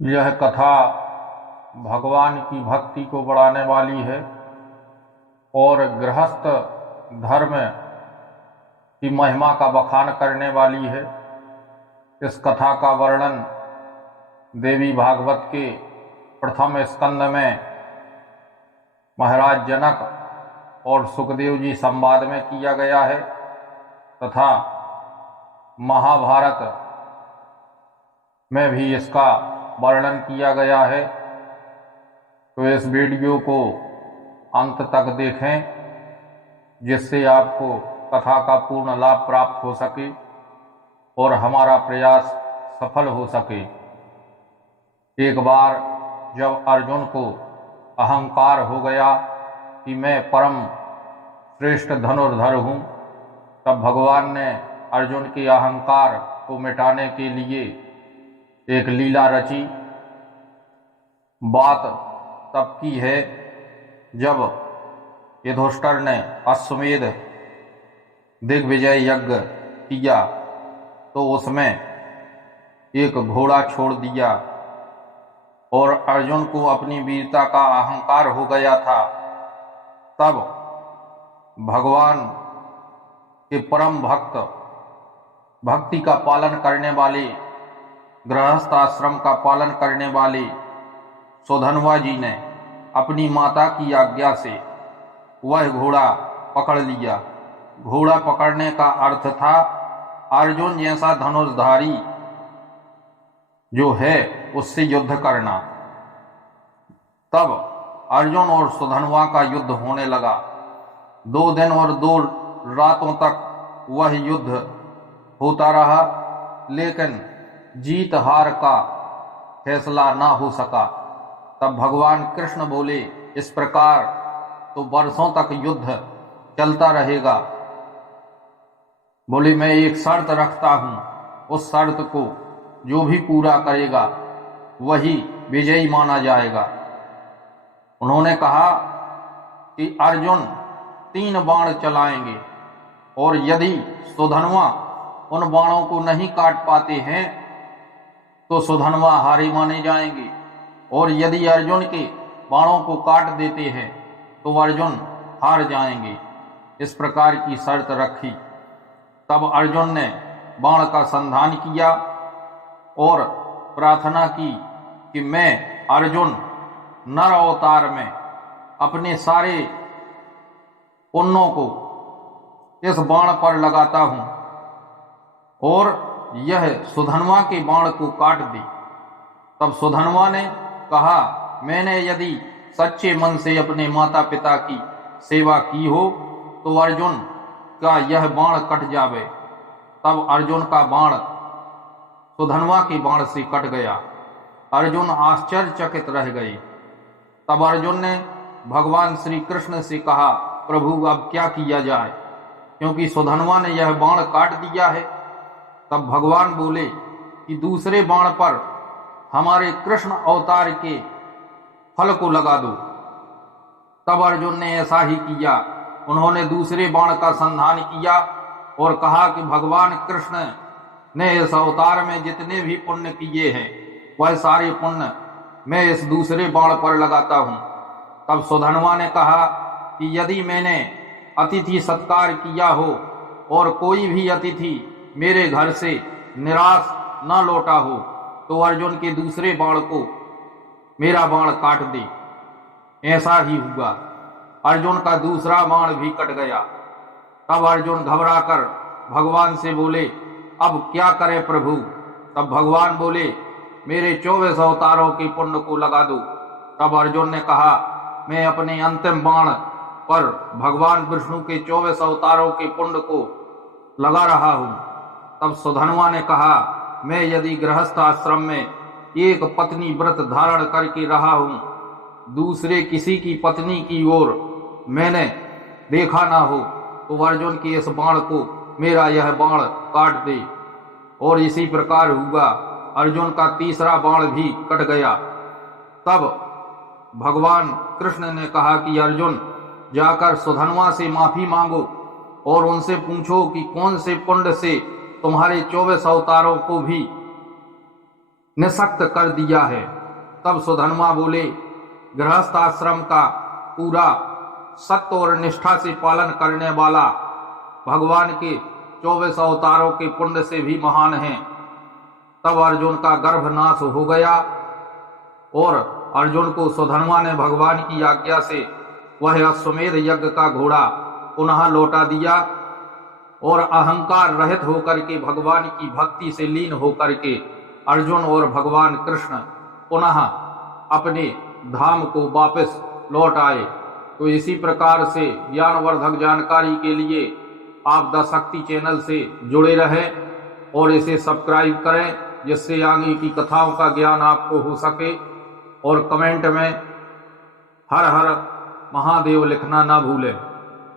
यह कथा भगवान की भक्ति को बढ़ाने वाली है और गृहस्थ धर्म की महिमा का बखान करने वाली है। इस कथा का वर्णन देवी भागवत के प्रथम स्कंद में महाराज जनक और सुखदेव जी संवाद में किया गया है तथा महाभारत में भी इसका वर्णन किया गया है। तो इस वीडियो को अंत तक देखें जिससे आपको कथा का पूर्ण लाभ प्राप्त हो सके और हमारा प्रयास सफल हो सके। एक बार जब अर्जुन को अहंकार हो गया कि मैं परम श्रेष्ठ धनुर्धर हूँ, तब भगवान ने अर्जुन के अहंकार को मिटाने के लिए एक लीला रची। बात तब की है जब युधिष्ठिर ने अश्वमेध दिग्विजय यज्ञ किया तो उसमें एक घोड़ा छोड़ दिया और अर्जुन को अपनी वीरता का अहंकार हो गया था। तब भगवान के परम भक्त, भक्ति का पालन करने वाले, गृहस्थ आश्रम का पालन करने वाले सुधन्वा जी ने अपनी माता की आज्ञा से वह घोड़ा पकड़ लिया। घोड़ा पकड़ने का अर्थ था अर्जुन जैसा धनुर्धारी जो है उससे युद्ध करना। तब अर्जुन और सुधन्वा का युद्ध होने लगा। 2 दिन और 2 रातों तक वह युद्ध होता रहा, लेकिन जीत हार का फैसला ना हो सका। तब भगवान कृष्ण बोले, इस प्रकार तो वर्षों तक युद्ध चलता रहेगा। बोले, मैं एक शर्त रखता हूं, उस शर्त को जो भी पूरा करेगा वही विजयी माना जाएगा। उन्होंने कहा कि अर्जुन 3 बाण चलाएंगे और यदि सुधन्वा उन बाणों को नहीं काट पाते हैं तो सुधन्वा हारे माने जाएंगे, और यदि अर्जुन के बाणों को काट देते हैं तो अर्जुन हार जाएंगे। इस प्रकार की शर्त रखी। तब अर्जुन ने बाण का संधान किया और प्रार्थना की कि मैं अर्जुन नर अवतार में अपने सारे पुण्यों को इस बाण पर लगाता हूं और यह सुधन्वा के बाण को काट दे। तब सुधन्वा ने कहा, मैंने यदि सच्चे मन से अपने माता पिता की सेवा की हो तो अर्जुन का यह बाण कट जावे। तब अर्जुन का बाण सुधन्वा के बाण से कट गया। अर्जुन आश्चर्यचकित रह गए। तब अर्जुन ने भगवान श्री कृष्ण से कहा, प्रभु अब क्या किया जाए, क्योंकि सुधन्वा ने यह बाण काट दिया है। तब भगवान बोले कि दूसरे बाण पर हमारे कृष्ण अवतार के फल को लगा दो। तब अर्जुन ने ऐसा ही किया। उन्होंने दूसरे बाण का संधान किया और कहा कि भगवान कृष्ण ने इस अवतार में जितने भी पुण्य किए हैं वह सारे पुण्य मैं इस दूसरे बाण पर लगाता हूं। तब सुधन्वा ने कहा कि यदि मैंने अतिथि सत्कार किया हो और कोई भी अतिथि मेरे घर से निराश न लौटा हो तो अर्जुन के दूसरे बाण को मेरा बाण काट दे। ऐसा ही हुआ। अर्जुन का दूसरा बाण भी कट गया। तब अर्जुन घबराकर भगवान से बोले, अब क्या करें प्रभु। तब भगवान बोले, मेरे 24 अवतारों के पुण्य को लगा दो। तब अर्जुन ने कहा, मैं अपने अंतिम बाण पर भगवान विष्णु के 24 अवतारों के पुण्य को लगा रहा हूं। तब सुधन्वा ने कहा, मैं यदि गृहस्थ आश्रम में एक पत्नी व्रत धारण करके रहा हूं, दूसरे किसी की पत्नी की ओर मैंने देखा ना हो तो अर्जुन के इस बाण को मेरा यह बाण काट दे। और इसी प्रकार हुआ। अर्जुन का तीसरा बाण भी कट गया। तब भगवान कृष्ण ने कहा कि अर्जुन जाकर सुधन्वा से माफी मांगो और उनसे पूछो कि कौन से पुण्य से तुम्हारे 24 अवतारों को भी निःशक्त कर दिया है। तब सुधन्वा बोले, गृहस्थ आश्रम का पूरा सत्य और निष्ठा से पालन करने वाला भगवान के 24 अवतारों के पुण्य से भी महान है। तब अर्जुन का गर्भनाश हो गया और अर्जुन को सुधन्वा ने भगवान की आज्ञा से वह अश्वमेध यज्ञ का घोड़ा पुनः लौटा दिया और अहंकार रहित होकर के भगवान की भक्ति से लीन होकर के अर्जुन और भगवान कृष्ण पुनः अपने धाम को वापस लौट आए। तो इसी प्रकार से ज्ञानवर्धक जानकारी के लिए आप द शक्ति चैनल से जुड़े रहें और इसे सब्सक्राइब करें, जिससे आगे की कथाओं का ज्ञान आपको हो सके। और कमेंट में हर हर महादेव लिखना ना भूलें।